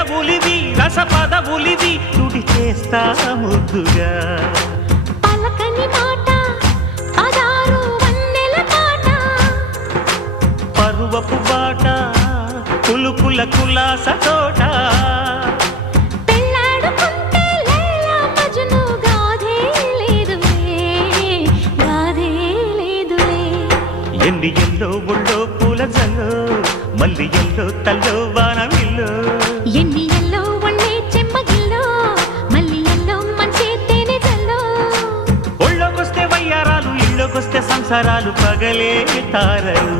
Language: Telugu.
పెదవులివి రస పదవులివి తుడి చేస్తా ముద్దుగా పలకని మాట పదారు వన్నెల పాట పరువపు బాట కులుకుల కులాస తోట పెళ్ళాడుకుంటే లైలా మజ్ను గాథే లేదులే ఎన్ని ఎల్లో ఒళ్ళో పూల జల్లో మల్లి ఎల్లో తల్లో వానవిల్లో ఎన్ని ఎల్లో ఒళ్ళే చెమ్మగిల్లో మల్లి ఎల్లో మంచి తేనె జల్లో ఒళ్ళోకొస్తే వయ్యారాలు ఇళ్ళోకొస్తే సంసారాలు పగలే తారలు